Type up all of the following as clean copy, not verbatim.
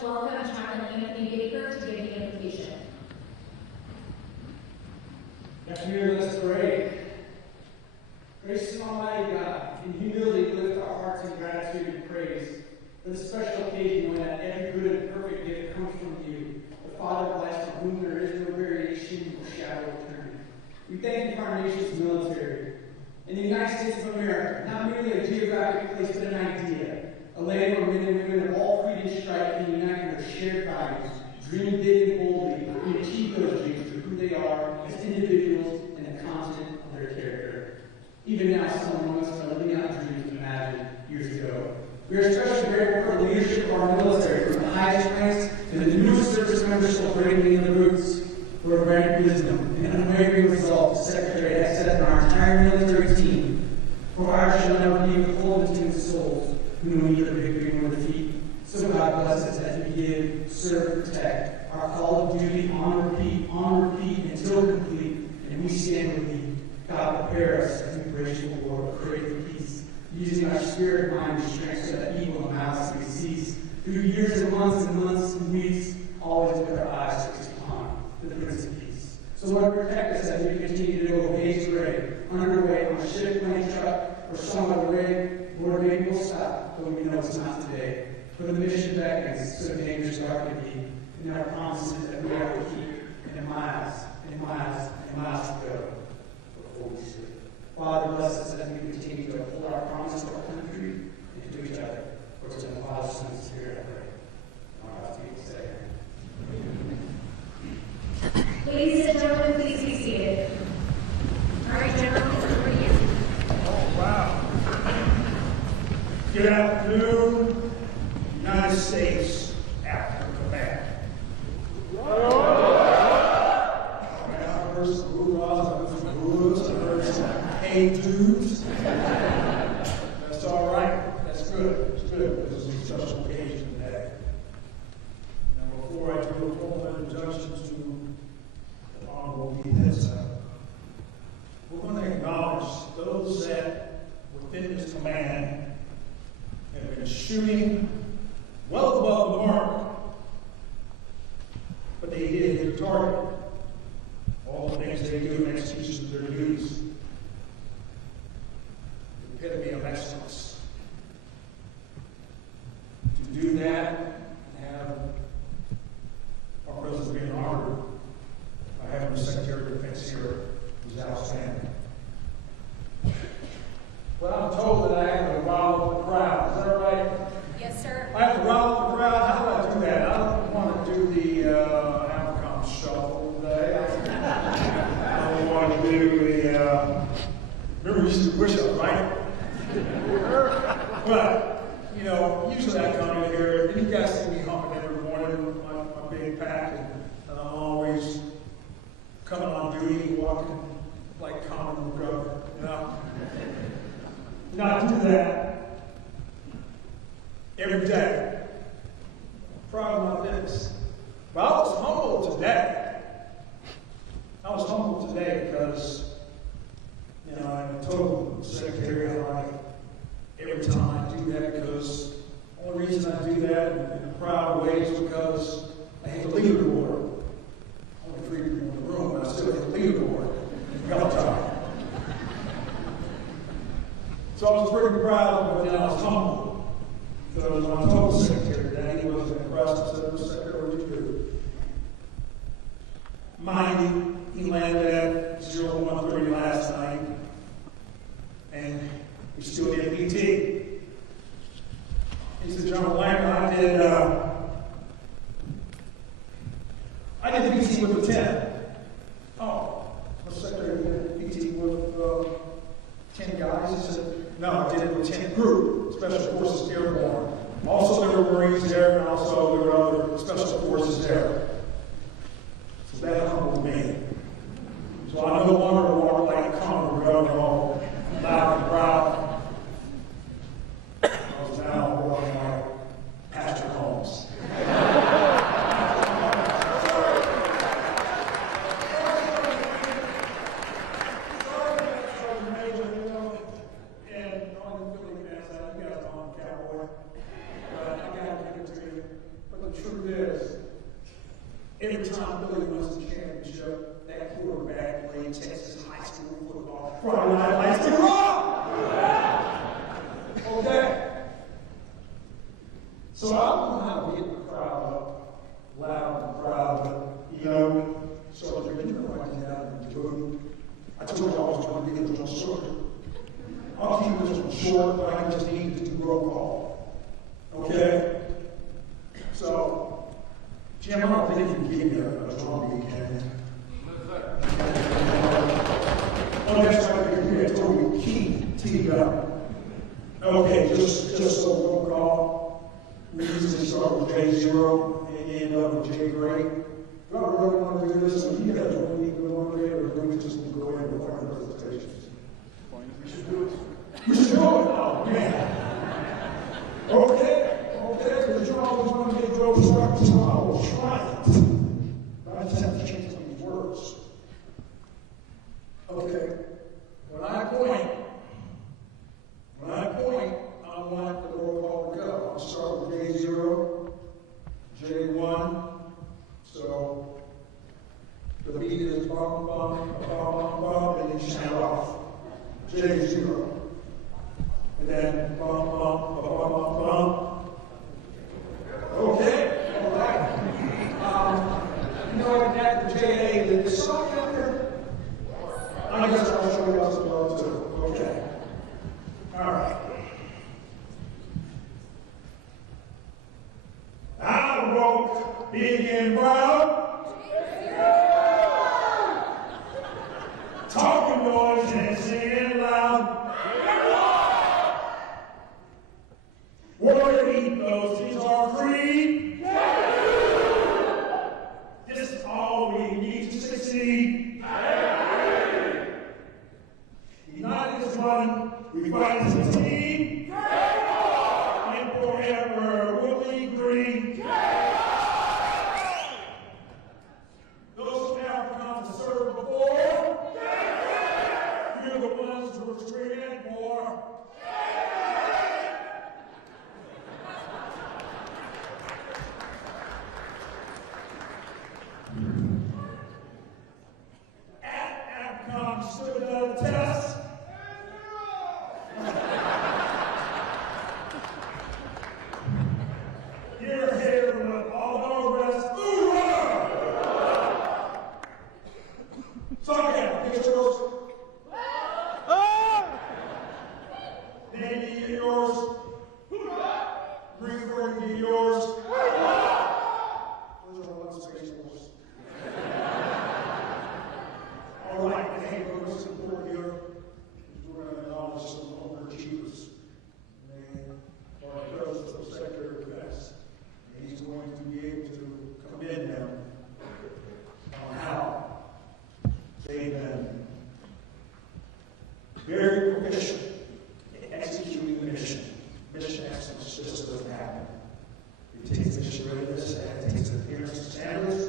to welcome Chaplain Anthony Baker to give the invocation. Good afternoon, let us pray. Gracious and Almighty God, in humility we lift our hearts in gratitude and praise for this special occasion when that every good and perfect gift comes from you, the Father of lights, from whom there is no variation or shadow of turning. We thank you for our nation's military. In the United States of America, not merely a geographic place, but an idea. A land where men and women of all creed and stripe can unite in their shared values, dream big and boldly, and achieve those dreams for who they are as individuals and the content of their character. Even now, some among us are living out dreams imagined years ago. We are especially grateful for the leadership of our military, from the highest ranks and the newest service members still bravely in the roots, for a granted wisdom and unwavering resolve to Secretary Hegseth and our entire military team. For ours shall never be withholden to his souls, who know neither victory nor defeat. So God bless us as we give, serve, protect, our call of duty on repeat, until complete, and we stand with thee. God, prepare us as we brace for war, pray for peace, using our spirit, mind, and strength so that evil and malice may cease. Through years and months and weeks, always with our eyes fixed upon the Prince of Peace. So Lord, protect us as we continue to go page grade, underway on a ship, plane, truck, or some other way. Lord, maybe we'll stop, but we know it's not today. For the mission beckons, so dangerous dark to be, and our promises that we have to keep, and miles and miles and miles to go before we sleep. Father, bless us as we continue to uphold our promise to our country and to each other. For it's in the Father, Son, and Spirit, I pray. And all God's people say, Ladies and gentlemen, please be seated. All right, General, over to you. Oh, wow. Good afternoon, United States African Command. I heard some hoorahs, I heard some hoos, I heard some hey dudes. That's all right. That's good. It's good because it's a special occasion today. Now, before I do a formal introduction to the Honorable Pete Hegseth, we're going to acknowledge those that within this command have been shooting well above the mark, but they did hit the target. All the things they do in execution of their duties. The epitome of excellence. To do that and have our President being honored by having the Secretary of Defense here is outstanding. Well, I'm told that I have to rile the crowd. Is that right? Yes, sir. I have to rile the crowd? How do I do that? I don't want to do the AFRICOM shuffle today. I don't want to do the, remember we used to do push-ups, right? But, you know, usually I come in here, and you guys see me humping every morning with my big pack, and I'm always coming on duty, walking like Common McGovern, you know? Not do that every day. Proud of my fitness. But I was humbled today. I was humbled today because, you know, I told the Secretary I every time I do that because the only reason I do that in a proud way is because I hit the leaderboard. Only 3 people in the room, but I still hit the leaderboard. Peloton. So I was pretty proud, but then I was humbled. Because when I told the Secretary that, he wasn't impressed. I said, Secretary, what did you do? Mind you, he landed at 01:30 last night, and we still did PT. He said, General Langer, I did PT with the 10. Oh, the Secretary did PT with 10 guys. He said, no, I did it with 10 group, Special Forces Airborne. Also, there were Marines there, and also there were other Special Forces there. So that humbled me. So I no longer walk like a common governor, all loud and proud. I was now walking like Pastor Holmes. the truth is, every time Billy wins the championship, that quarterback played Texas high school football. Friday Night Lights to rock! Okay. So I don't know how to get the crowd up, loud and proud, but, so if you're going to down and do it, I told you I was going to get this one short. I'll keep this one short, but I just need to do roll call. Okay? So, Jim, I don't think you can give me a drum beat, can you? Oh, that's right, you're told me key, teed up. Okay, just so roll call. We usually start with J0 and end up with J Gray. Do I really want to do this? So you guys want me to go on there, or do we just go ahead with our presentations? We should do it. We should do it. Oh, man. Okay, because you always want to get those structures, so I will try it. But I just have to change some words. Okay. When I point, I want the roll call to go. I'll start with J0, J1. So the beat is bum, bum, bum, bum, bum, and then you sound off. J0. And then bum, bum, bum, bum, bum. Okay, all right. After JA, the song out there? I guess I'll show you else about too. Okay. All right. I woke big and proud. Talking noise and singing loud. Warrior ethos is our creed. This is all we need to succeed. United as one, we fight as a team. And forever we'll be green. Those AFRICOMs that served before, you're the ones who are screaming for. AFRICOM stood the test. You're here with all the rest. Hoorah! So again, get yours. Navy, get yours. Marine Corps, get yours. Those are all Space Force. All right, hey, what's important here is we're going to acknowledge some overachievers. Our President of Secretary of Defense. And he's going to be able to commend them on how they've been very proficient in executing the mission. Mission excellence just doesn't happen. It takes mission readiness, and it takes adherence to standards,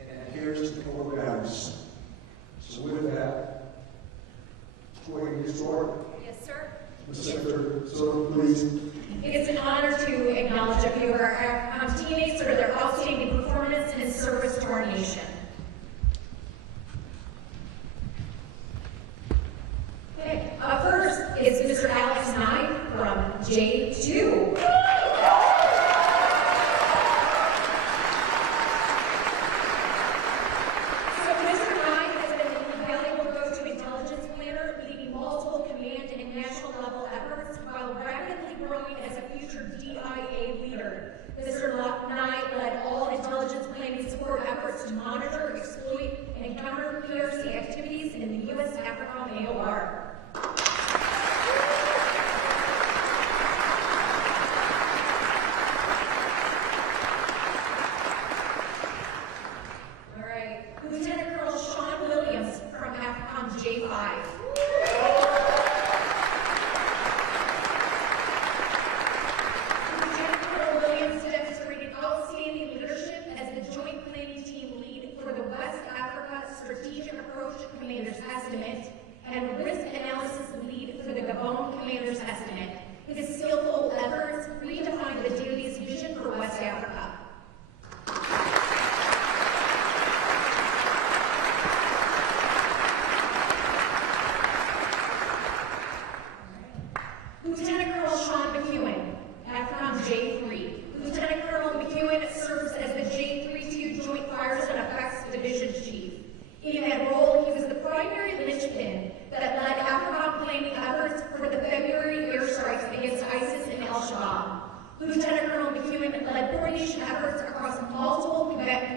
and adherence to core values. So with that, Troy, you start. Yes, sir. Mr. Secretary, so please. It's an honor to acknowledge a few of our teammates for their outstanding performance and service to our nation. Okay, first is Mr. Alex Nye from J2. To monitor, exploit, and counter PRC activities in the U.S. AFRICOM AOR. All right, Lieutenant Colonel Sean Williams from AFRICOM J5. Lieutenant Colonel Williams demonstrated outstanding leadership as the Joint Planning Team lead for the West Africa Strategic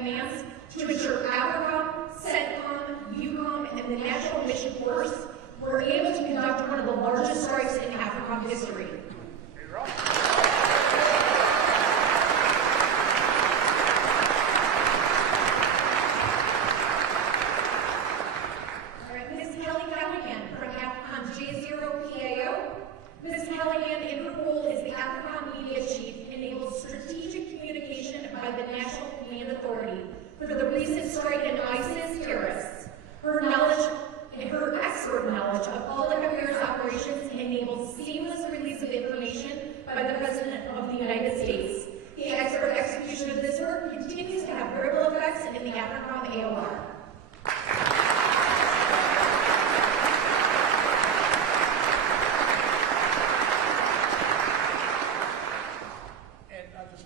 commands to ensure AFRICOM, CENTCOM, UCOM, and the National Mission Force were able to conduct one of the largest strikes in AFRICOM history. Ms. Callahan, in her role as the AFRICOM Media Chief, enabled strategic communication by the National Command Authority for the recent strike and ISIS terrorists. Her knowledge and her expert knowledge of public affairs operations enabled seamless release of information by the President of the United States. The expert execution of this work continues to have ripple effects in the AFRICOM AOR.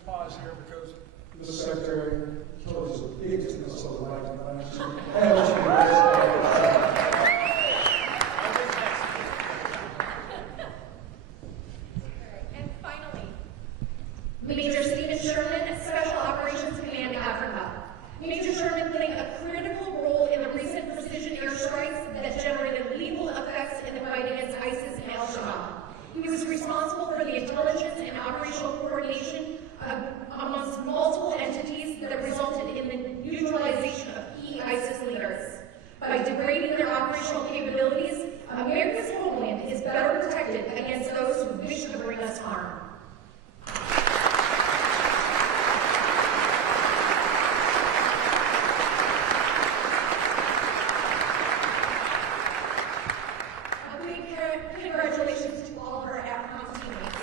Pause here because the Secretary told us the bigness of the light. And finally, Major Stephen Sherman, Special Operations Command Africa. Major Sherman played a critical role in the recent precision airstrikes that generated lethal effects in the fight against ISIS and Al-Shabaab. He was responsible for the intelligence and operational coordination amongst multiple entities that resulted in the neutralization of key ISIS leaders. By degrading their operational capabilities, America's homeland is better protected against those who wish to bring us harm. A big congratulations to all of our AFRICOM teammates.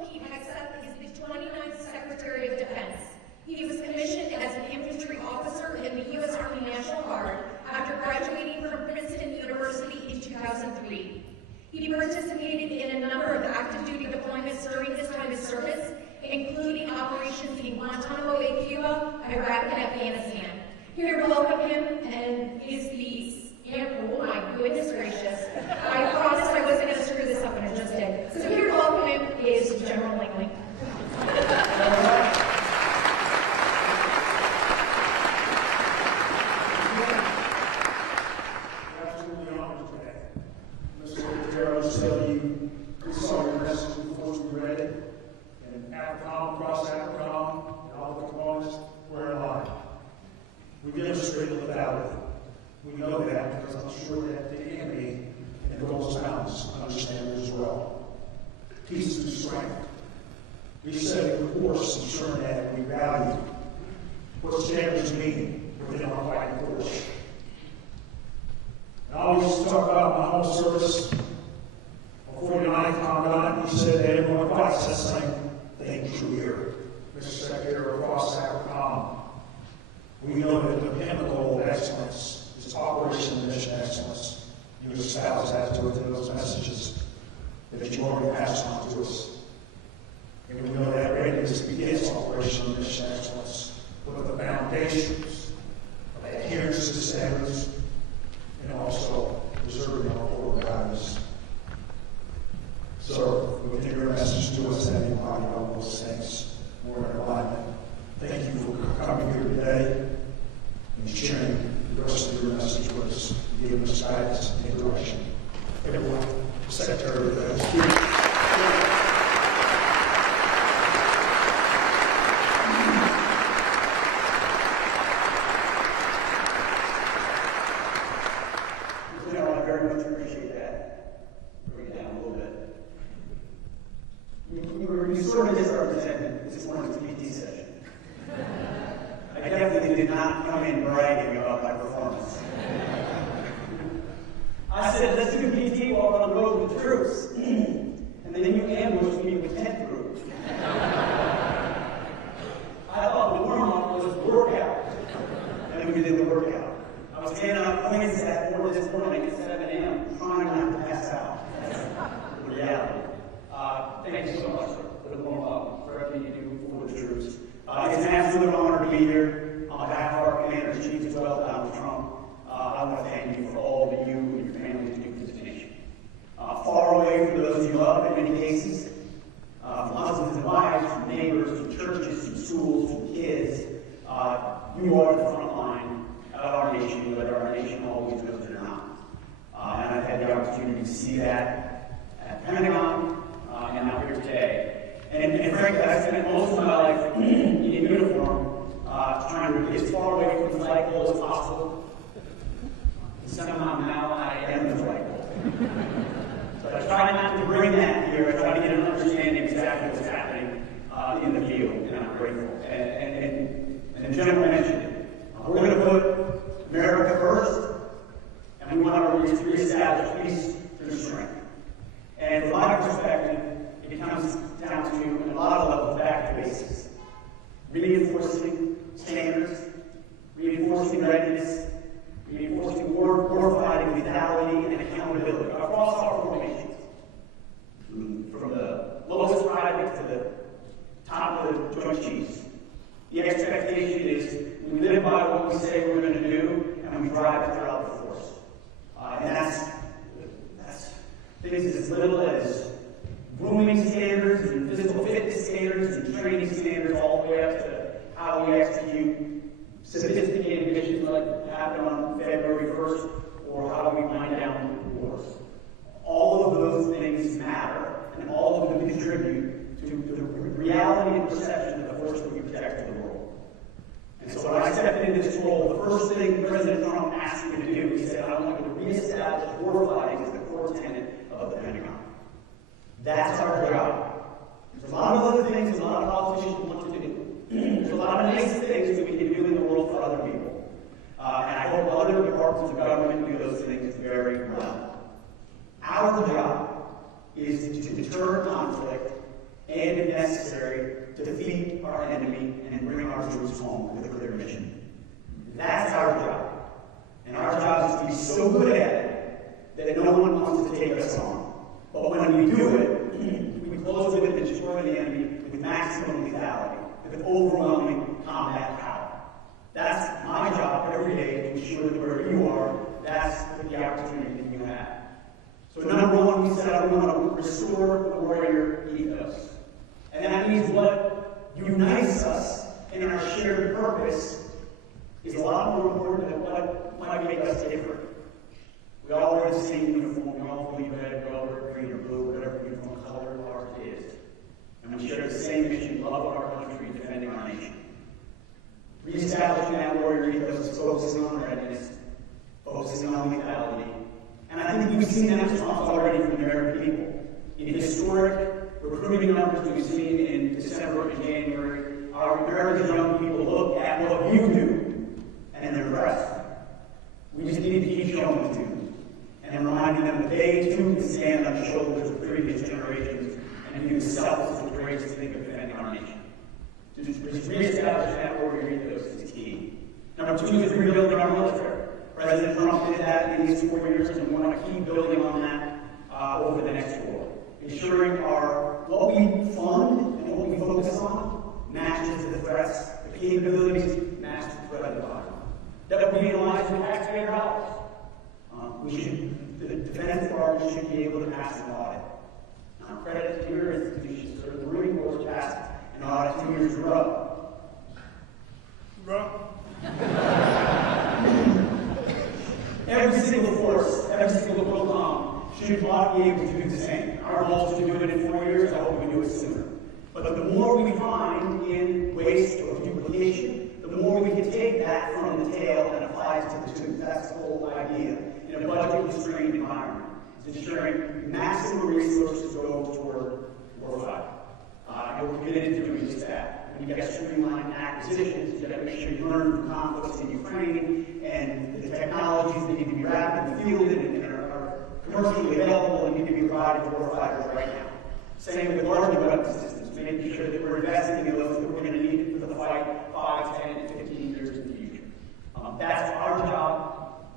Pete Hegseth is the 29th Secretary of Defense. He was commissioned as an infantry officer in the U.S. Army National Guard after graduating from Princeton University in 2003. He participated in a number of active duty deployments during his time of service, including operations in Guantanamo Bay, Cuba, Iraq, and Afghanistan. Here to welcome him and is oh my goodness gracious. I promised I wasn't going to screw this up and I just did. So here to welcome him is General Langley. Absolutely honored today. Mr. Secretary, I'll just tell you, we saw your message before we read it, and AFRICOM, across AFRICOM, and all the components were in line. We demonstrated lethality. We know that because I'm sure that the enemy and those mountains understand it as well. Peace through strength. We set a course ensuring that we value what standards mean within our fighting force. And I always talk about my home service. A 49th Commandant, he said that everyone fights that same thing true here. Mr. Secretary, across AFRICOM, we know that the pinnacle of excellence is Operation and Mission Excellence. You espouse that to those messages that you already passed on to us. And we know that readiness begins Operation and Mission Excellence with the foundations of adherence to standards and also preserving our core values. So, within your message to us, that embody all those things more in alignment. Thank you for coming here today and sharing the rest of your message with us, giving us guidance and direction. Everyone, Secretary of Defense. I very much appreciate that. Bring it down a little bit. You sort of misrepresented this morning's PT session. I definitely did not come in bragging about my performance. I said, let's do PT while we're on the road with the troops. And then you ambushed me with 10th group. I thought the warm-up was workout. And then we did the workout. I was handing out points this morning at 7 a.m. trying not to pass out. That's the reality. Thank you so much for the warm-up, for everything you do for the troops. It's an absolute honor to be here on behalf of our Commander-in-Chief as well, Donald Trump. I want to thank you for all that you and your family do in many cases, from husbands and wives, from neighbors, from churches, from schools, from kids. You are the front line of our nation, whether our nation always knows it or not. And I've had the opportunity to see that at Pentagon and out here today. And frankly, I spent most of my life in uniform trying to get as far away from the flagpole as possible. And somehow now I am the flagpole. So I try not to bring that here. I try to get an understanding exactly what's happening in the field, and I'm grateful. And the gentleman mentioned it. We're going to put America first, and we want to reestablish peace through strength. And from my perspective, it comes down to, in a lot of levels, back to basics. Reinforcing standards, reinforcing readiness, reinforcing war fighting, lethality, and accountability across our formations. From the lowest private to the top of the Joint Chiefs. The expectation is we live by what we say we're going to do, and we drive it throughout the force. And that's things as little as grooming standards and physical fitness standards and training standards, all the way up to how we execute sophisticated missions like happened on February 1st, or how we wind down wars. All of those things matter, and all of them contribute to the reality and perception of the force that we protect to the world. And so when I stepped into this role, the first thing President Trump asked me to do, he said, I want you to reestablish war fighting as the core tenet of the Pentagon. That's our job. There's a lot of other things a lot of politicians want to do. There's a lot of nice things that we can do in the world for other people. And I hope other departments of government do those things very well. Our job is to deter conflict and, if necessary, defeat our enemy and bring our troops home with a clear mission. That's our job. And our job is to be so good at it that no one wants to take us on. But when we do it, we close with and destroy the enemy with maximum lethality, with overwhelming combat power. That's my job every day, to ensure that wherever you are, that's the opportunity that you have. So number one, we said we want to restore the warrior ethos. And that means what unites us in our shared purpose is a lot more important than what might make us different. We all wear the same uniform, we all bleed red, we all wear green or blue, whatever uniform color ours is. And we share the same mission, love of our country, defending our nation. Reestablishing that warrior ethos is focusing on readiness, focusing on lethality. And I think we've seen that response already from the American people. In historic recruiting numbers we've seen in December and January, our American young people look at what you do, and they're impressed. We just need to keep showing it to them, and reminding them that they too can stand on the shoulders of previous generations and do themselves the greatest thing of defending our nation. To just reestablish that warrior ethos is key. Number two is rebuilding our military. President Trump did that in these 4 years, and we want to keep building on that over the next 4. Ensuring what we fund and what we focus on matches the threats, the capabilities match the threat environment. That we utilize the taxpayer dollars. The Defense Department should be able to pass an audit. Now, credit to your institutions, the Marine Corps passed an audit 2 years in a row. Every single force, every single program should not be able to do the same. Our goal is to do it in 4 years. I hope we do it sooner. But the more we find in waste or duplication, the more we can take that from the tail and apply it to the tooth. That's the whole idea. In a budget-constrained environment, is ensuring maximum resources go toward warfighting. And we're committed to doing just that. When you get streamlined acquisitions, you got to make sure you learn from conflicts in Ukraine and the technologies that need to be rapidly fielded and are commercially available and need to be provided to warfighters right now. Same with larger weapon systems, making sure that we're investing in those that we're going to need for the fight 5, 10, 15 years in the future. That's our job.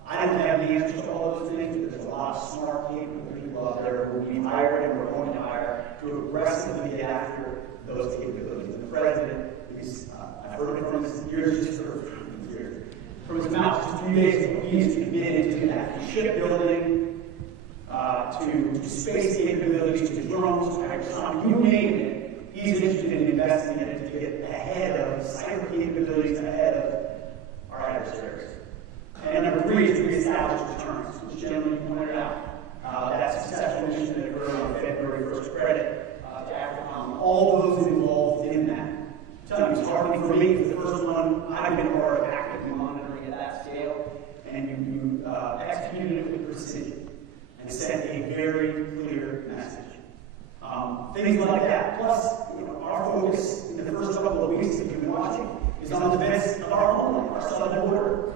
I don't have the answers to all those things, but there's a lot of smart, capable people out there who we hired and we're going to hire to aggressively get after those capabilities. And the president is, I've heard it from his ears, just heard from his ears. From his mouth just 3 days ago, he's committed to that. Shipbuilding, to space capabilities, to drones, to hypersonic, you name it. He's interested in investing in it to get ahead of cyber capabilities, ahead of our adversaries. And number 3 is to reestablish deterrence, which generally pointed out. That successful mission that occurred on February 1st, credit to AFRICOM, all those involved in that. I'm telling you, it's hardly for me, it's the first one I've been part of actively monitoring at that scale, and you executed it with precision and sent a very clear message. Things like that. Plus, our focus in the first couple of weeks that you've been watching is on the defense of our homeland, our southern border.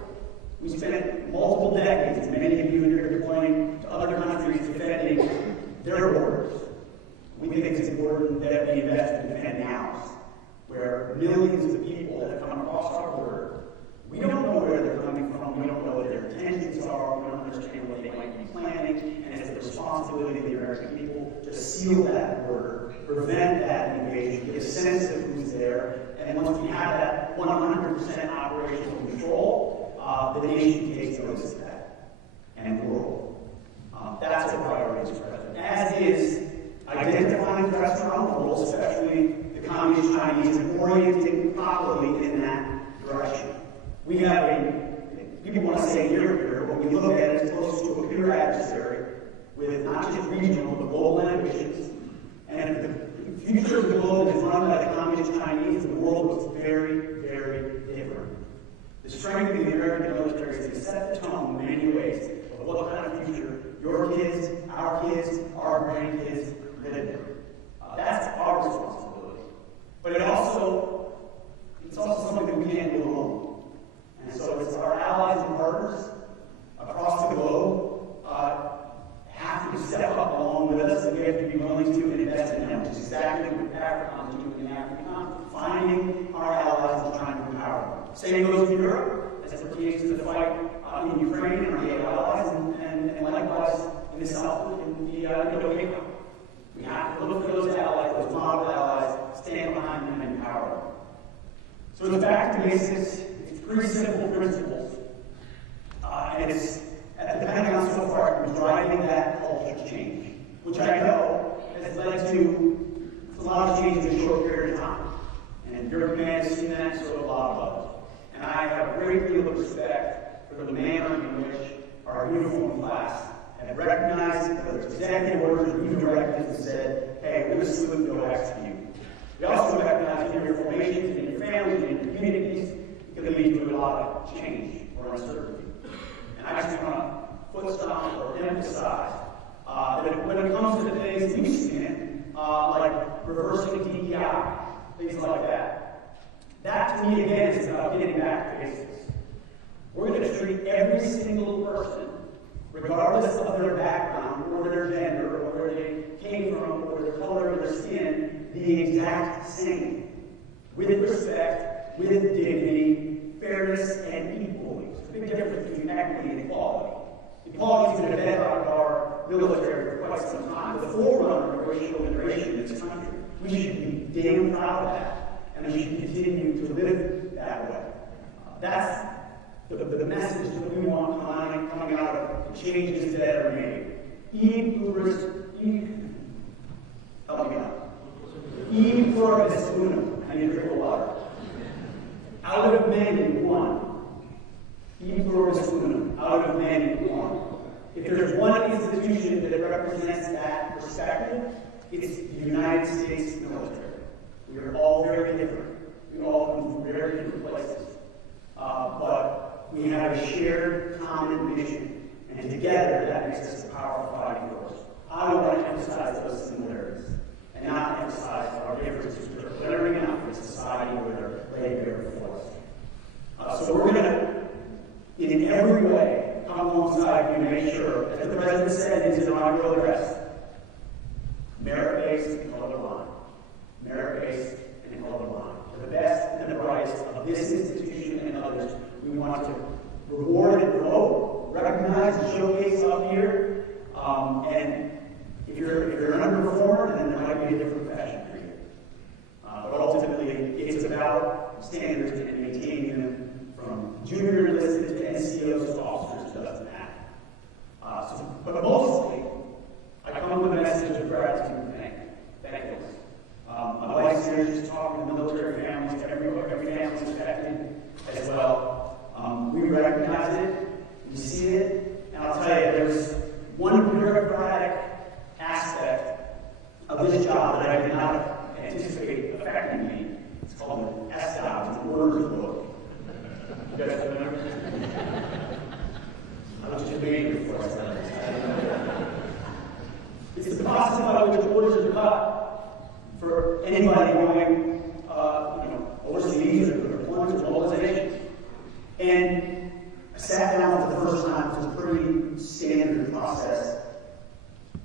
We spent multiple decades, many of you in here, deploying to other countries defending their borders. We think it's important that we invest in defending ours, where millions of people have come across our border. We don't know where they're coming from, we don't know what their intentions are, we don't understand what they might be planning, and it's the responsibility of the American people to seal that border, prevent that invasion, get a sense of who's there, and once we have that 100% operational control, the nation takes notice of that, and the world. That's a priority, Mr. President. As is identifying threats around the world, especially the Communist Chinese, and orienting properly in that direction. We have people want to say near-peer, but we look at it as close to a peer adversary with not just regional, but global ambitions. And if the future of the globe is run by the Communist Chinese, the world looks very, very different. The strength of the American military is to set the tone in many ways of what kind of future your kids, our grandkids live in. That's our responsibility. But it's also something that we can't do alone. And so it's our allies and partners across the globe have to step up along with us, and we have to be willing to invest in them, which is exactly what AFRICOM is doing in AFRICOM, finding our allies and trying to empower them. Same goes to Europe, as it pertains to the fight in Ukraine and our NATO allies, and likewise in the South, in the Indo-Pacific. We have to look for those allies, those model allies, stand behind them and empower them. So it's back to basics. It's pretty simple principles. And it's, the Pentagon so far is driving that culture change, which I know has led to a lot of change in a short period of time. And your command has seen that, so a lot of others. And I have a great deal of respect for the manner in which our uniformed class have recognized, whether it's executive orders or even directives, and said, hey, we're going to salute and go execute. We also recognize in your formations, in your families, in your communities, it can lead to a lot of change or uncertainty. And I just want to foot stomp or emphasize that when it comes to things we've seen, like reversing DEI, things like that, that to me again is about getting back to basics. We're going to treat every single person, regardless of their background or their gender or where they came from or the color of their skin, the exact same, with respect, with dignity, fairness, and equality. There's a big difference between equity and equality. Equality has been a bedrock of our military for quite some time, the forerunner of racial integration in this country. We should be damn proud of that, and we should continue to live that way. That's the message that we want coming out of the changes that are made. Help me out. E pluribus unum. I need to drink water. Out of many, one. E pluribus unum. Out of many, one. If there's one institution that represents that perspective, it's the United States military. We are all very different. We all come from very different places. But we have a shared common mission. And together, that makes us a powerful fighting force. I want to emphasize those similarities and not emphasize our differences, which are glaring out in society where they're laid bare before us. So we're going to, in every way, come alongside you to make sure, as the President said in his inaugural address, merit-based and colorblind. Merit-based and colorblind. For the best and the brightest of this institution and others, we want to reward and promote, recognize and showcase up here. And if you're an underperformer, then there might be a different profession for you. But ultimately, it's about standards and maintaining them from junior enlisted to NCOs to officers. It doesn't matter. But mostly, I'll tell you, there's one bureaucratic aspect of this job that I did not anticipate affecting me. It's called an SDOT, it's an orders book. You guys remember? I was just waiting before I started. It's the process by which orders are cut for anybody going overseas or deployments or mobilizations. And I sat down for the first time. It was a pretty standard process.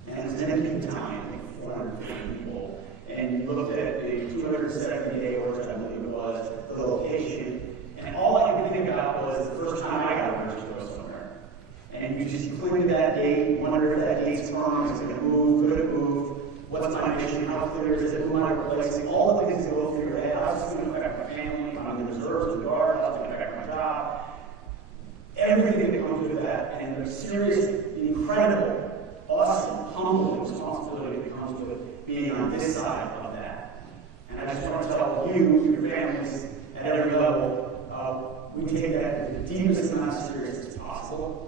And it was an empty time, I think 450 people. And you looked at the 270-day orders, I believe it was, the location. And all I could think about was the first time I got orders to go somewhere. And you cling to that date, wonder if that date's firm, is it going to move, could it move, what's my mission, how clear is it, who am I replacing, all the things that go through your head, how's this going to affect my family, if I'm in the reserves or the guard, how's it going to affect my job, everything that comes with that, and the serious, incredible, awesome, humbling responsibility that comes with being on this side of that. And I just want to tell you, your families, at every level, we take that to the deepest amount of seriousness as possible.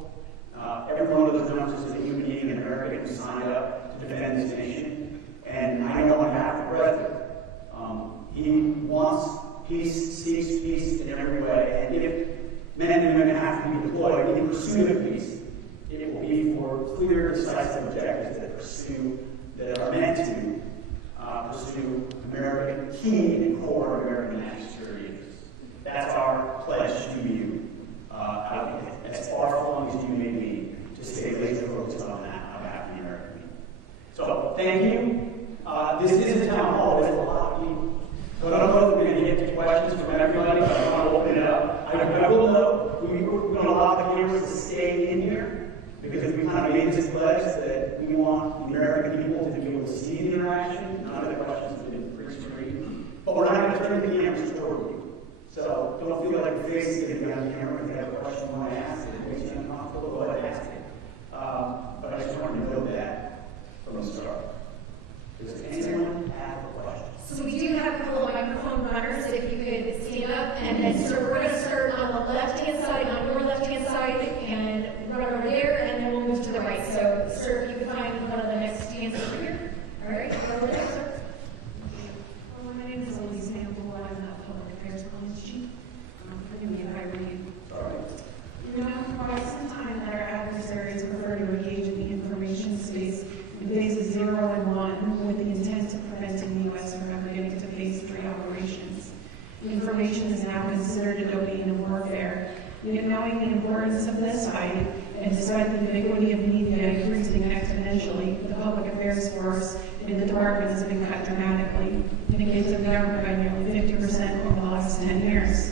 Every one of those members is a human being in America who signed up to defend this nation. And I know on behalf of the President, he wants peace, seeks peace in every way. And if men and women have to be deployed in pursuit of peace, it will be for clear, decisive objectives that are meant to pursue American key and core American national security interests. That's our pledge to you. As far-flung as you may be, to stay laser-focused on that on behalf of the American people. So, thank you. This is a town hall. There's a lot of people. So I don't know if we're going to get to questions from everybody, but I want to open it up. I will note we're going to allow the cameras to stay in here because we kind of made this pledge that we want the American people to be able to see the interaction. None of the questions have been pre-screened. But we're not going to turn the cameras toward you. So don't feel like your face is going to be on camera. If you have a question you want to ask, it makes you uncomfortable, go ahead and ask it. But I just wanted to note that from the start. Does anyone have a question? So we do have a couple of microphone runners, if you could stand up. And then, sir, we're going to start on the left-hand side, on your left-hand side, and run over there, and then we'll move to the right. So, sir, if you could find one of the next stands over here. All right, over there, sir. Well, my name is Elise Campbell. I'm the Public Affairs College Chief for New York. You know, for quite some time that our adversaries prefer to engage in the information space in phases 0 and 1 with the intent of preventing the U.S. from ever getting to phase 3 operations. The information is now considered a domain of warfare. Yet knowing the importance of this fight, and despite the ubiquity of media increasing exponentially, the public affairs force in the department has been cut dramatically, in the case of the government by nearly 50% over the last 10 years.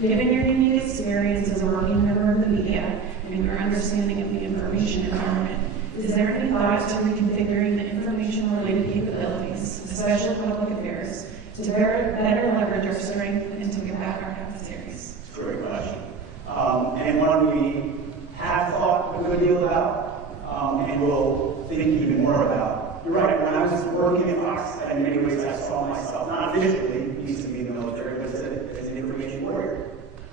Given your unique experience as a working member of the media and your understanding of the information environment, is there any thought to reconfiguring the information-related capabilities, especially public affairs, to better leverage our strength and to combat our adversaries? It's a great question. And one we have thought a good deal about and will think even more about. You're right, when I was working at Fox, in many ways I saw myself, not officially, used to be in the military, but as an information warrior.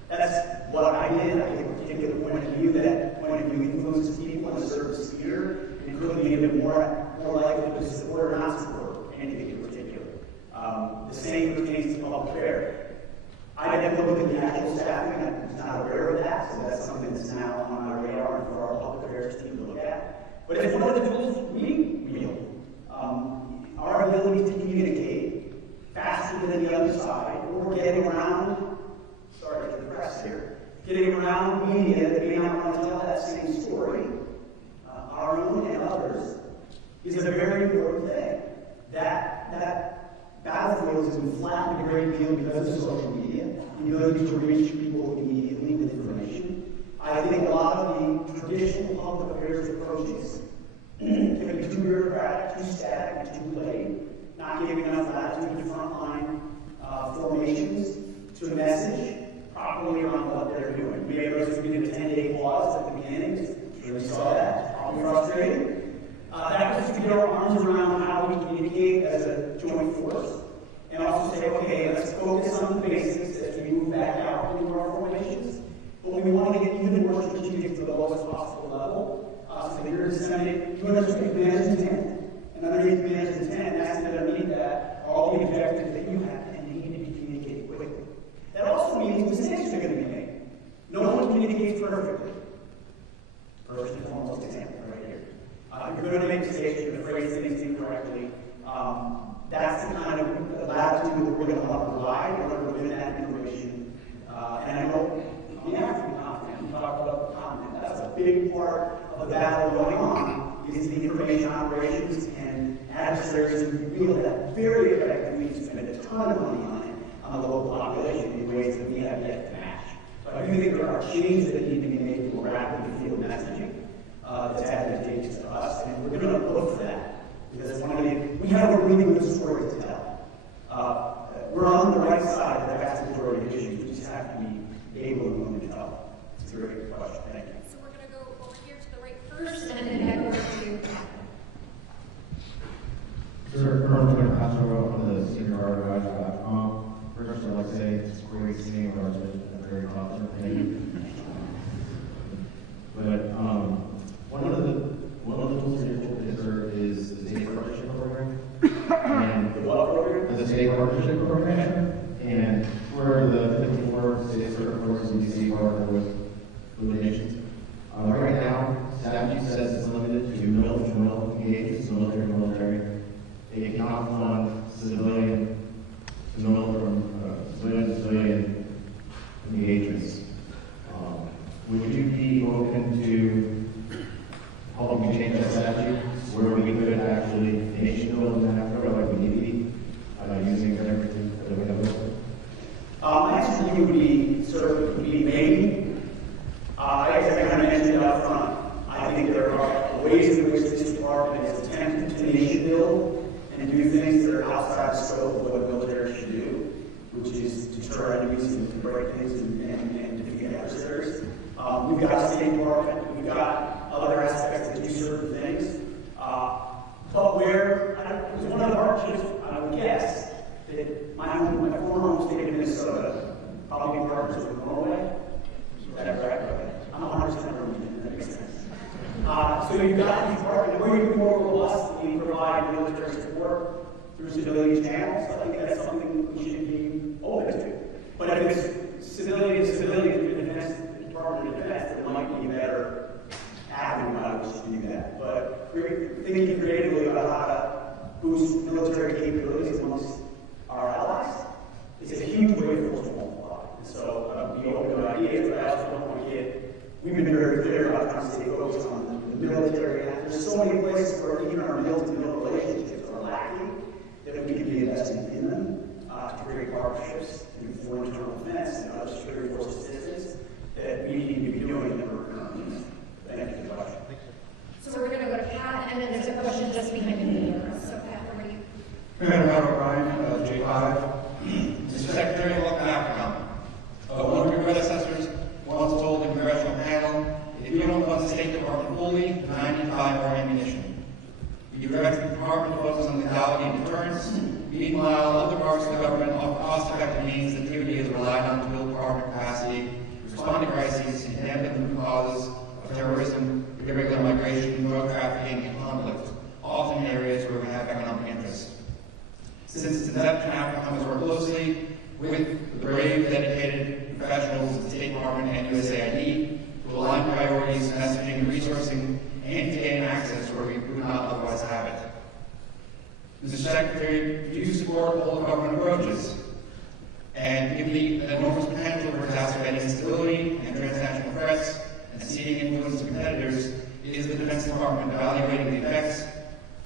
That's what I did. I take a particular point of view. That point of view influences people in a certain sphere, and could be a bit more likely to support or not support anything in particular. The same pertains to public affairs. I never looked at the actual staffing. I was not aware of that, so that's something that's now on my radar and for our public affairs team to look at. But it's one of the tools we wield. Our ability to communicate faster than the other side, or getting around, sorry to the press here, getting around media that may not want to tell that same story, our own and others, is a very important thing. That battlefield has been flattened a great deal because of social media, the ability to reach people immediately with information. I think a lot of the traditional public affairs approaches can be too bureaucratic, too static, too late, not giving enough latitude to frontline formations to message properly around what they're doing. We have those who did a 10-day pause at the beginning. We saw that. Probably frustrating. That was to get our arms around how we communicate as a joint force, and also say, okay, let's focus on the basics as we move back out into our formations. But we want to get even more strategic to the lowest possible level. then you understand commander's intent. And underneath commander's intent, that's underneath that are all the objectives that you have, and they need to be communicated quickly. That also means mistakes are going to be made. No one communicates perfectly. First and foremost example right here. You're going to make mistakes, you're going to phrase things incorrectly. That's the kind of latitude that we're going to want to provide in order to win that information. And I know the African continent, we talked about the continent, that's a big part of the battle going on, is the information operations and adversaries who wield that very effectively spend a ton of money on it on the local population in ways that we have yet to match. So I do think there are changes that need to be made to more rapidly field messaging that's advantageous to us, and we're going to look for that. Because we have a really good story to tell. We're on the right side of the vast majority of issues. We just have to be able and willing to tell. It's a very good question. Thank you. So we're going to go over here to the right first, and then head over to Sir, Colonel Tony Castro, I'm the senior guard advisor at AFRICOM. First, I'd like to say it's great seeing our resident and very confident. Thank you. But one of the tools in your toolkit, sir, is the state partnership program. And The what program? the state partnership program. And for the 54 state circuit courts in DC partner with nations. Right now, statute says it's limited to mil-to-mil engagements, military to military. They cannot fund civilian to civilian engagements. Would you be open to helping change that statute where we could actually nation build in Africa like we need to be using everything that we have? My answer to you would be maybe. As I kind of mentioned up front, I think there are ways in which this department is attempting to nation build and do things that are outside the scope of what the military should do, which is deter enemies and to break things and defeat adversaries. We've got a State Department, we've got other aspects that do certain things. But where, it was one of the hardships, I would guess, that my former home state of Minnesota, probably partners with Norway. Is that correct? I'm 100% Norwegian, that makes sense. So you've got these partners where you can more robustly provide military support through civilian channels. I think that's something we should be open to. But if it's civilian through the Department of Defense, there might be a better avenue by which to do that. But thinking creatively about how to boost military capabilities amongst our allies is a huge way for us to multiply. And so be open to ideas, but I also don't want to we've been very clear about trying to stay focused on the military. There's so many places where even our mil-to-mil relationships are lacking that we can be investing in them to create partnerships for internal defense and other security force assistance that we need to be doing that we're currently doing. Thank you for the question. So we're going to go to Pat, and then there's a question just behind you. So Pat, over to you. Commander Robert Ryan, J5. Mr. Secretary, welcome to AFRICOM. One of your predecessors once told the congressional panel, if you don't fund the State Department fully, 95 more ammunition. You direct the department to focus on legality and deterrence. Meanwhile, other parts of the government offer cost-effective means that DoD is relied on to build department capacity, respond to crises, and dampen the root causes of terrorism, irregular migration, drug trafficking, and conflict, often in areas where we have economic interests. Since its inception, AFRICOM has worked closely with the brave, dedicated professionals of the State Department and USAID to align priorities, messaging, and resourcing, and to gain access where we would not otherwise have it. Mr. Secretary, do you support whole government approaches? And given the enormous potential for exacerbating instability and transnational threats and seeing influence of competitors, is the Defense Department evaluating the effects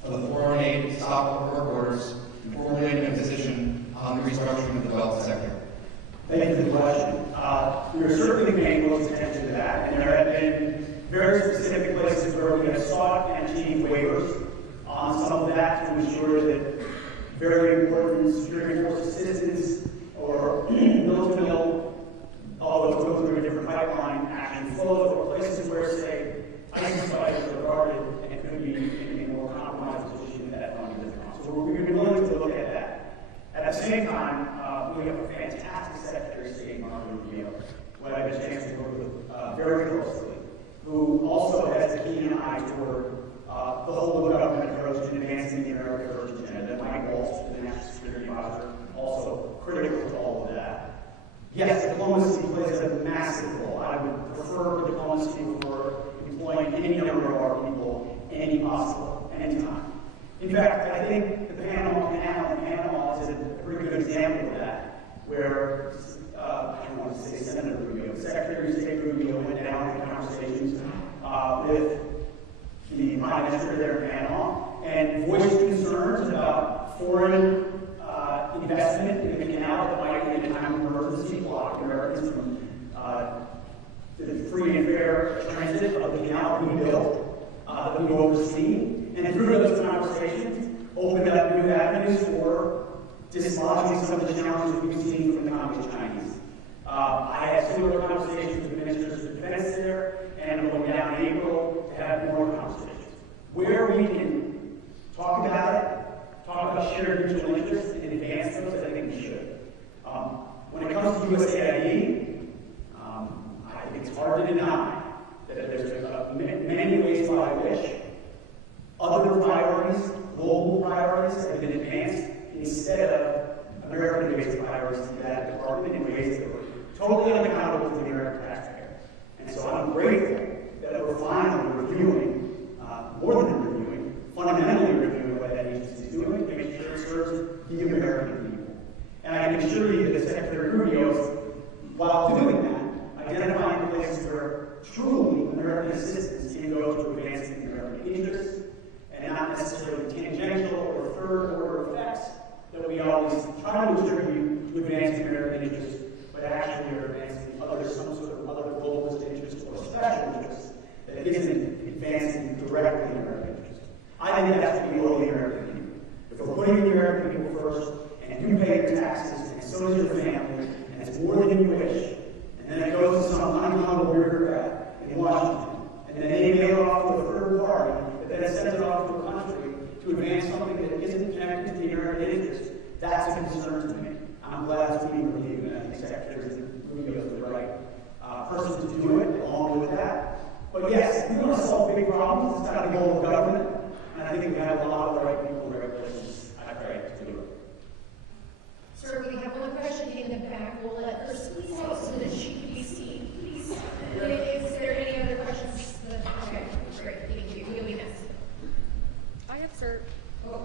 of the foreign aid stop work orders and formulating a position on the restructuring of the development sector? Thank you for the question. We are certainly paying close attention to that, and there have been very specific places where we have sought and achieved waivers on some of that to ensure that very important security force assistance or mill-to-mill, although it goes through a different pipeline, actually flows, or places where, say, ISIS fighters are guarded and could be in a more compromised position that that funding doesn't come. So we've been willing to look at that. At the same time, we have a fantastic Secretary of State, Mark Rubio, who I had a chance to work with very closely, who also has a keen eye toward the whole of government approach to advancing the America First agenda. Mike Walsh, the National Security Advisor, also critical to all of that. Yes, diplomacy plays a massive role. I would prefer diplomacy for employing any number of our people anytime. In fact, I think the Panama Canal in Panama is a pretty good example of that, where I don't want to say Senator Rubio, Secretary of State Rubio went down in conversations with the Prime Minister there in Panama and voiced concerns about foreign investment in the canal that might, in a time of emergency, block Americans from the free and fair transit of the canal being built that we oversee. And through those conversations, opened up new avenues for dislodging some of the challenges we've seen from the Communist Chinese. I had similar conversations with ministers of defense there, and I'm going down in April to have more conversations. Where we can talk about it, talk about shared mutual interests, and advance those, I think we should. When it comes to USAID, I think it's hard to deny that there's many ways by which other priorities, global priorities, have been advanced instead of American-based priorities to that department in ways that were totally unaccountable to the American taxpayer. And so I'm grateful that we're finally reviewing, more than reviewing, fundamentally reviewing what that agency is doing to make sure it serves the American people. And I can assure you that Secretary Rubio, while doing that, identifying places where truly American assistance can go to advancing the American interests, and not necessarily tangential or third-order effects that we always try to attribute to advancing American interests, but actually are advancing some sort of other globalist interest or special interest that isn't advancing directly American interests. I think that's what we owe the American people. If we're putting the American people first, and you pay your taxes, and so does your family, and it's more than you wish, and then it goes to some unaccountable bureaucrat in Washington, and then they mail it off to a third party, that then sends it off to a country to advance something that isn't connected to the American interest. That's a concern to me. I'm glad it's being reviewed, and I think Secretary Rubio is the right person to do it, along with that. But yes, if we want to solve big problems, it's got to go with government, and I think we have a lot of the right people in the right places, I pray, to do it. Sir, we have one question in the back. We'll let her squeeze out so that she can be seen, please. Is there any other questions? Okay, great, thank you. You'll be next. I have, sir. Oh,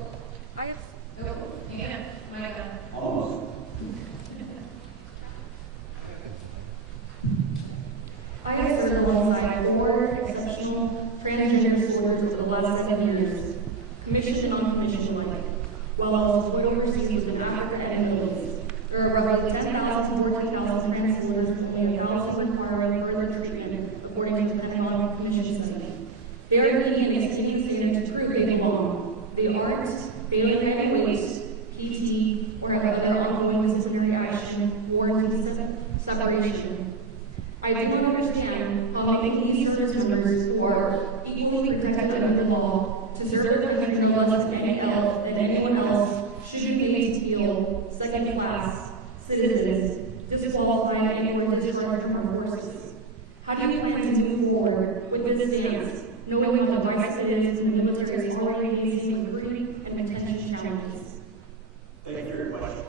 I have. no, Anna, my God. Almost. I have served alongside 4 exceptional transgender soldiers over the last 7 years, commission on commission life, while deployed overseas with Africa and the Middle East. There are roughly 10,000 to 14,000 trans soldiers with only 1,000 requiring further treatment, according to the Pentagon Commission study. They are needing an experience to prove they belong. They aren't failing at waste, PT, or have other ongoing disciplinary action or separation. I do understand how making these service members who are equally protected under the law to serve their country less than anyone else should be made to feel second-class citizens, disqualified and/or discharged from our forces. How do you plan to move forward with this stance, knowing how diverse it is when the military is already facing recruiting and retention challenges? Thank you for your question.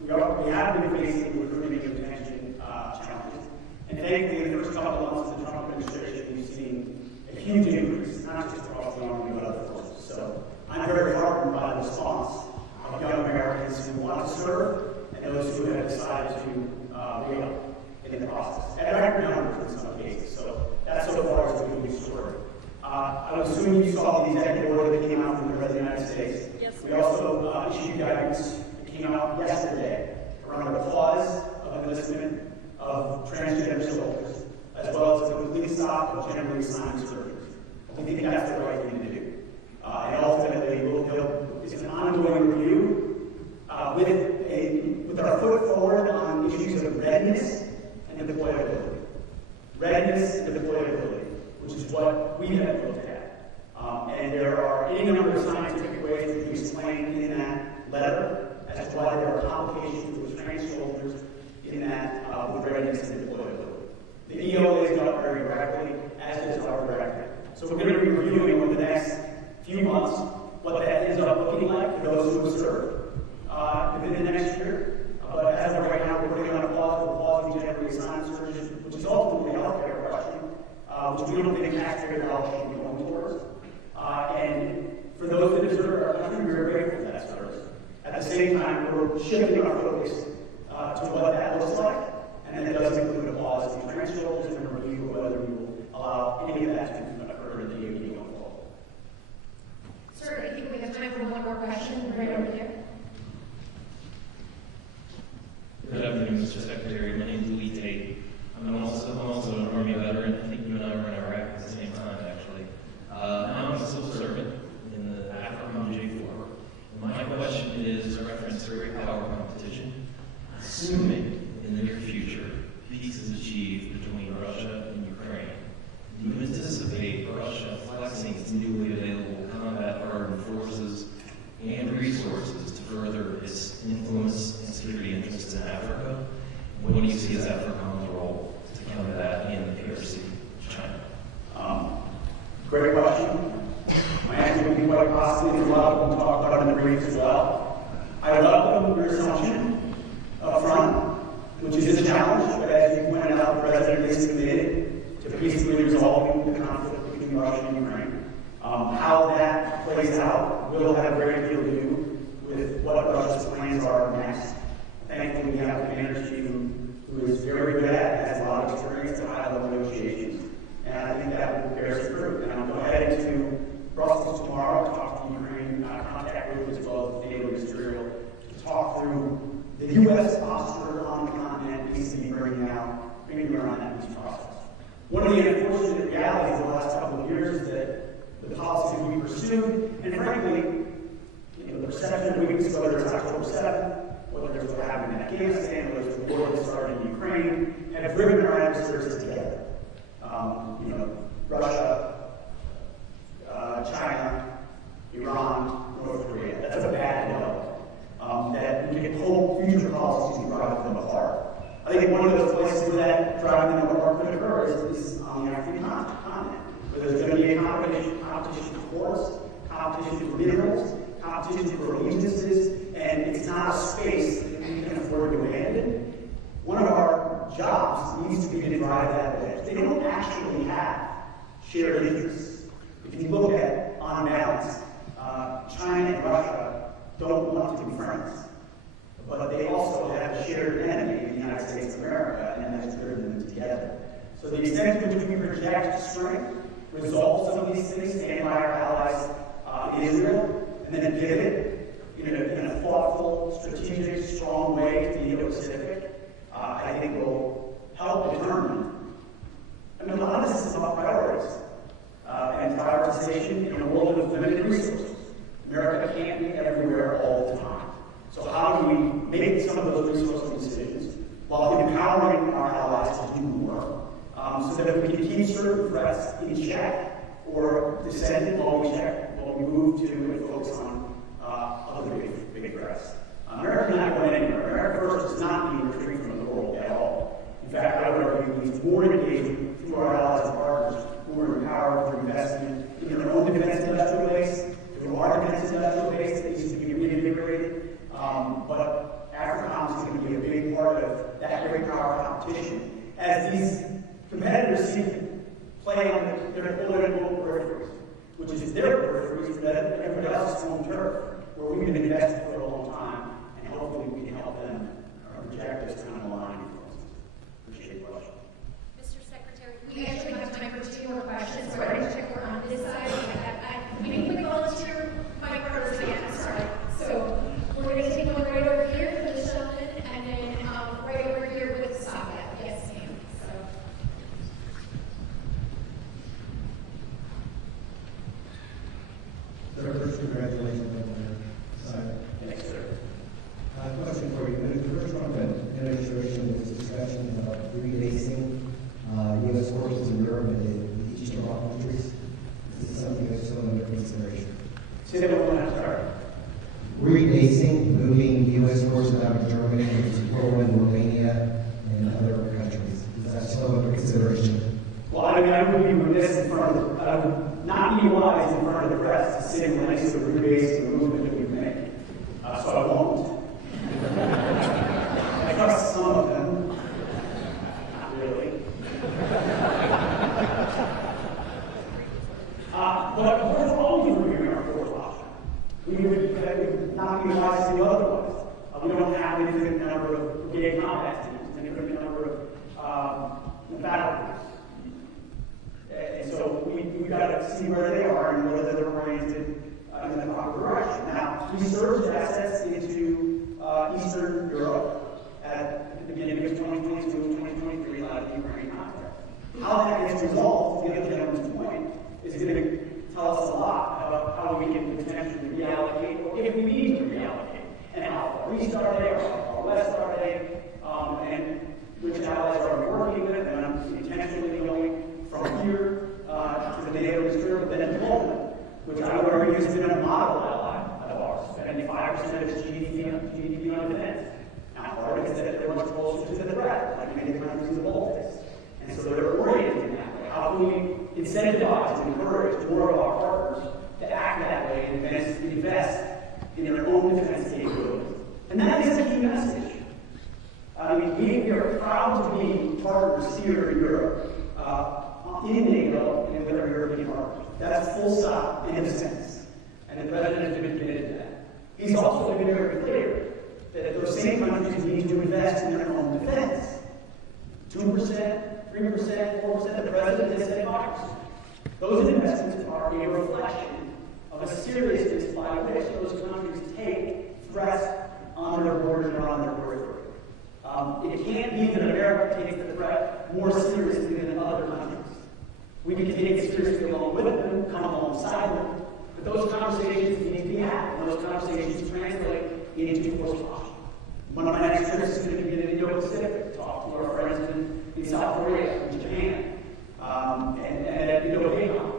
We have been facing recruiting and retention challenges. And thankfully, in the first couple of months of the Trump administration, we've seen a huge increase, not just across the Army, but other forces. So I'm very heartened by the response of young Americans who want to serve and those who have decided to re-up in the process. At record numbers in some cases. So that so far is a good news story. I would assume you saw the executive order that came out from the President of the United States. Yes. We also issued guidance that came out yesterday around the cause of enlistment of transgender soldiers, as well as the complete stop of gender assignment surgeries. We think that's the right thing to do. And ultimately, it's an ongoing review with our foot forward on issues of readiness and deployability. Readiness and deployability, which is what we have looked at. And there are any number of scientific ways that we explain in that letter as to why there are complications with trans soldiers in that with readiness and deployability. The EO lays it out very directly, as does our director. So we're going to be reviewing over the next few months what that ends up looking like for those who have served within the next year. But as of right now, we're putting on a pause in January assigned surgeons, which is ultimately a healthcare question, which we don't think taxpayer dollars should be going towards. And for those that deserve our country, we are grateful for that service. At the same time, we're shifting our focus to what that looks like, and that does include a pause in training soldiers and a review of whether we will allow any of that to occur in the DoD going forward. Sir, I think we have time for one more question right over there. Good afternoon, Mr. Secretary. My name is Lee Tate. I'm also an Army veteran. I think you and I were in Iraq at the same time, actually. Now I'm a civil servant in the AFRICOM J4. And my question is a reference to great power competition. Assuming in the near future peace is achieved between Russia and Ukraine, do you anticipate Russia flexing its newly available combat-hardened forces and resources to further its influence and security interests in Africa? What do you see as AFRICOM's role to counter that in the PRC, China? Great question. My answer would be quite possibly as well. We'll talk about it in the brief as well. I welcome your assumption up front, which is a challenge, but as you pointed out, the President is committed to peacefully resolving the conflict between Russia and Ukraine. How that plays out will have a great deal to do with what Russia's plans are next. Thankfully, we have a commander-in-chief who is very good at, has a lot of experience at high-level negotiations, and I think that will bear some fruit. And I'm going to head into Brussels tomorrow to talk to the Ukraine contact group as well as the NATO ministerial to talk through the U.S. posture on the continent needs to be bringing around that peace process. One of the unfortunate realities of the last couple of years is that the policies we pursued, and frankly, the perception of weakness, whether it's October 7th, whether it's what happened in Afghanistan, whether it's the war that started in Ukraine, have driven our adversaries together. Russia, China, Iran, North Korea. That's a bad development. That we can hold future policies to drive them apart. I think one of those places where that driving them apart could occur is on the African continent, where there's going to be a competition for forests, competition for minerals, competition for allegiances, and it's not a space that we can afford to abandon. One of our jobs needs to be to drive that wedge. They don't actually have shared interests. If you look at, on balance, China and Russia don't want to be friends, but they also have a shared enemy in the United States of America, and that's driven them together. So the extent to which we project strength, resolve some of these things, stand by our allies in Israel, and then pivot in a thoughtful, strategic, strong way to the Indo-Pacific, I think will help determine. I mean, a lot of this is about priorities and prioritization in a world of limited resources. America can't be everywhere all the time. So how do we make some of those resourcing decisions while empowering our allies to do more, so that we can keep certain threats in check or descend while we move to and focus on other big threats. America is not going anywhere. America first does not mean retreat from the world at all. In fact, I would argue it means more engagement through our allies and partners who are empowered through investment in their own defense industrial base, through our defense industrial base that needs to be reinvigorated. But AFRICOM is going to be a big part of that great power competition as these competitors seem to play on their political peripheries, which is their peripheries that everybody else's home turf, where we've been invested for a long time, and hopefully we can help them project this kind of line influence. Appreciate the question. Mr. Secretary, We actually have time for 2 more questions, so I want to check we're on this side. We didn't quit volunteer Mike Carter's again, sorry. So we're going to take one right over here for the gentleman, and then right over here with Saga. Yes, ma'am. First, congratulations on your assignment. Thanks, sir. Question for you. In the first round of administration, there was discussion about rebasing U.S. forces in Europe and the Eastern Bloc countries. Is this something that's still under consideration? Say that one more time, sorry. Rebasing, moving U.S. forces out of Germany into Poland, Romania, and other countries. Is that still under consideration? Well, I mean, I would be remiss in front of the would not be wise in front of the press to signal any sort of rebasing the movement that we make. So I won't. I trust some of them. Not really. But we're always reviewing our fourth option. We would not be wise to do otherwise. We don't have an infinite number of brigade combat teams, an infinite number of battle groups. And so we've got to see where they are and whether they're oriented in the proper direction. Now, we surged assets into Eastern Europe at the beginning of 2022 and 2023 out of the Ukraine conflict. How that gets resolved, to the other gentleman's point, is going to tell us a lot about how we can potentially reallocate, or if we need to reallocate, and how far east are they, or how far west are they, and which allies are we working with, and I'm intentionally going from here to the NATO district, but then at Poland, which I would argue has been a model ally of ours, spending 5% of its GDP on defense. Now, part of it is that they're much closer to the threat, like many countries in the Baltics. And so they're oriented in that way. How can we incentivize and encourage more of our partners to act that way and invest in their own defense capabilities? And that is a key message. I mean, we are proud to be partners here in Europe, in NATO, and with our European partners. That's full stop, in a sense. And the President has been committed to that. He's also been very clear that those same countries need to invest in their own defense. 2%, 3%, 4%, the President has said 5%. Those investments are a reflection of a seriousness by which those countries take threats on their borders and on their territory. It can't be that America takes the threat more seriously than other countries. We can take it seriously along with them, come alongside them, but those conversations need to be had, and those conversations translate into force posture. One of my next trips is going to be in the Indo-Pacific to talk to our friends in South Korea, in Japan, and at Indo-PACOM.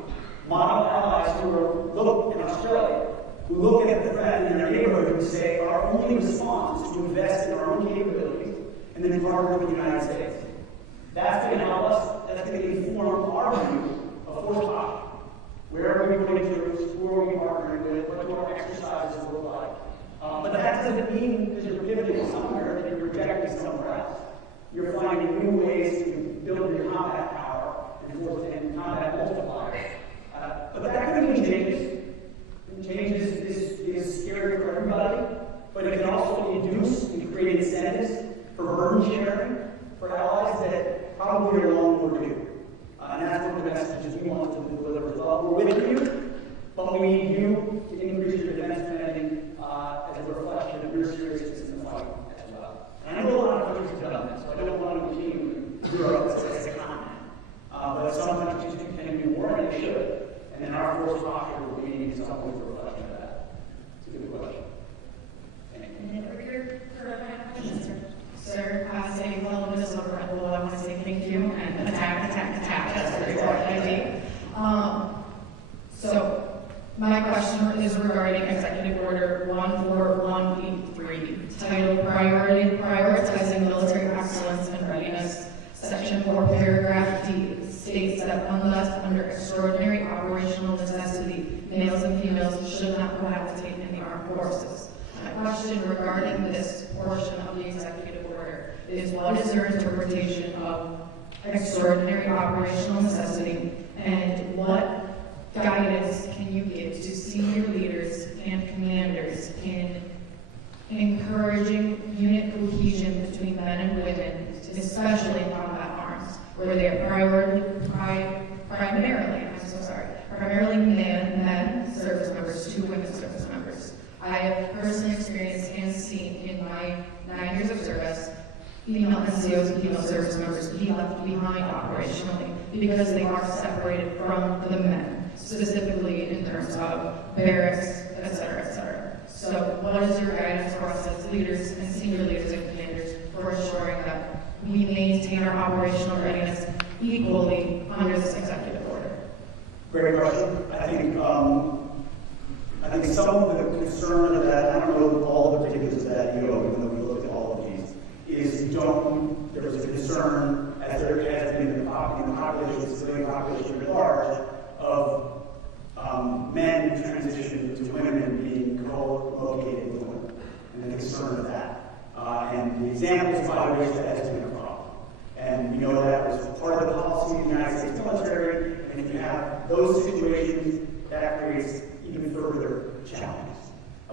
Model allies who are in Australia, who look at the threat in their neighborhood and say our only response is to invest in our own capabilities and then partner with the United States. That's going to help us, that's going to inform our view of force posture. Where are we putting troops? Who are we partnering with? What do our exercises look like? But that doesn't mean because you're pivoting somewhere that you're rejecting somewhere else. You're finding new ways to build your combat power and combat multipliers. But that could mean changes. Changes is scary for everybody, but it can also induce and create incentives for burden sharing for allies that probably are long overdue. And that's one of the messages we want to deliver as well. We're with you, but we need you to increase your defense spending as a reflection of your seriousness in the fight as well. And I know a lot of countries have done this, so I don't want to continue Europe as a continent. But some countries can do more, and they should. And then our force posture will be in some ways a reflection of that. It's a good question. Thank you. And then over here for my questions, sir. Sir, saying hello to Miss Overrun. Well, I want to say thank you and attack. That's very important, I think. So, my question is regarding Executive Order 14183, titled Prioritizing Military Excellence and Readiness. Section 4, paragraph D states that unless under extraordinary operational necessity, males and females should not cohabitate in the armed forces. My question regarding this portion of the executive order is, what is your interpretation of extraordinary operational necessity, and what guidance can you give to senior leaders and commanders in encouraging unit cohesion between men and women, especially in combat arms, where they are primarily men service members to women service members. I have personally experienced and seen in my 9 years of service, female NCOs and female service members be left behind operationally because they are separated from the men, specifically in terms of barracks, etc., etc. So what is your guidance for us as leaders and senior leaders and commanders for ensuring that we maintain our operational readiness equally under this executive order? Great question. I think some of the concern of that, I don't know all the particulars of that, even though we looked at all of these, is there was a concern, as there has been in the population, civilian population at large, of concern of that. And the examples by which that has been a problem. And we know that was part of the policy of the United States military, and if you have those situations, that creates even further challenges.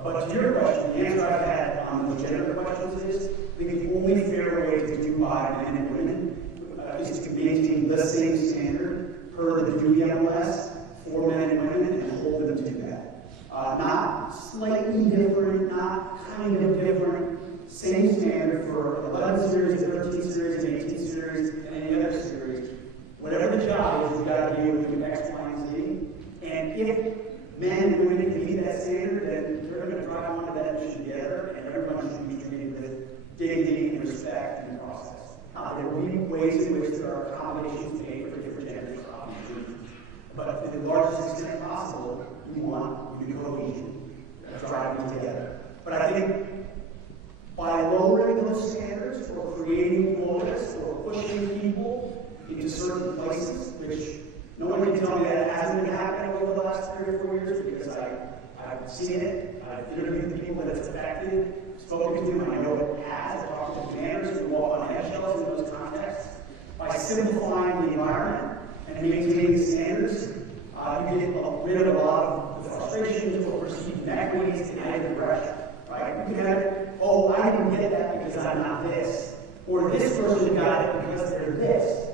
But to your question, the answer I've had on those gender questions is, I think the only fair way to do by men and women is to maintain the same standard per the duty MLS for men and women and hold them to that. Not slightly different, not kind of different, same standard for 11 series, 13 series, 18 series, and any other series. Whatever the job is, you've got to be able to do X, Y, and Z. And if men and women can meet that standard, then they're going to drive onto that mission together, and everyone should be treated with dignity and respect in the process. There will be ways in which there are accommodations made for different genders for obvious reasons. But to the largest extent possible, we want cohesion, driving together. But I think by lowering those standards or creating quotas or pushing people into certain places, which no one can tell me that hasn't been happening over the last 3 or 4 years because I've seen it, I've interviewed the people that it's affected, spoken to them, I know it has, I've talked to commanders who walk on eggshells in those contexts. By simplifying the environment and maintaining the standards, you get rid of a lot of the frustrations or perceived inequities in either direction, right? You can have it, oh, I didn't get that because I'm not this, or this person got it because they're this.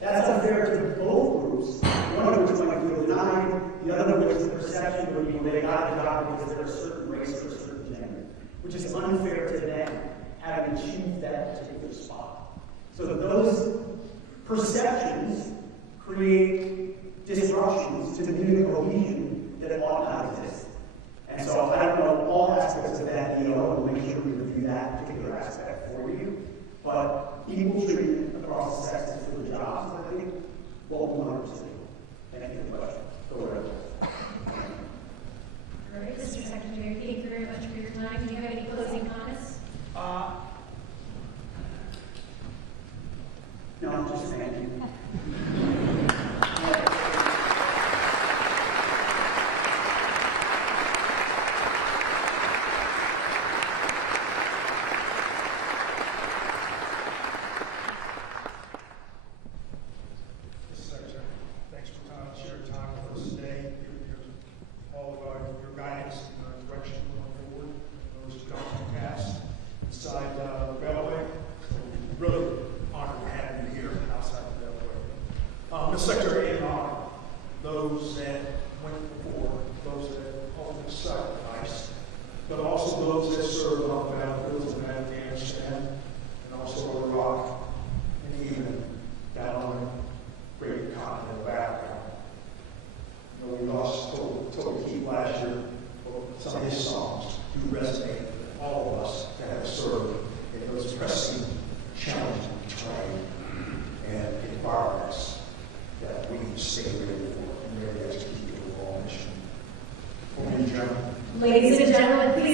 That's unfair to both groups. One of which might feel denied, the other of which the perception would be they got the job because they're a certain race or a certain gender, which is unfair to them, having achieved that particular spot. So those perceptions create disruptions to the new cohesion that ought not exist. And so I don't know all aspects of that EO, and we'll make sure we review that particular aspect for you. But equal treatment across the sexes for the jobs, I think, what we want to pursue. Thank you for the question. Go ahead. All right, Mr. Secretary, thank you very much for your time. Do you have any closing comments? No, just thank you. Ladies and gentlemen, please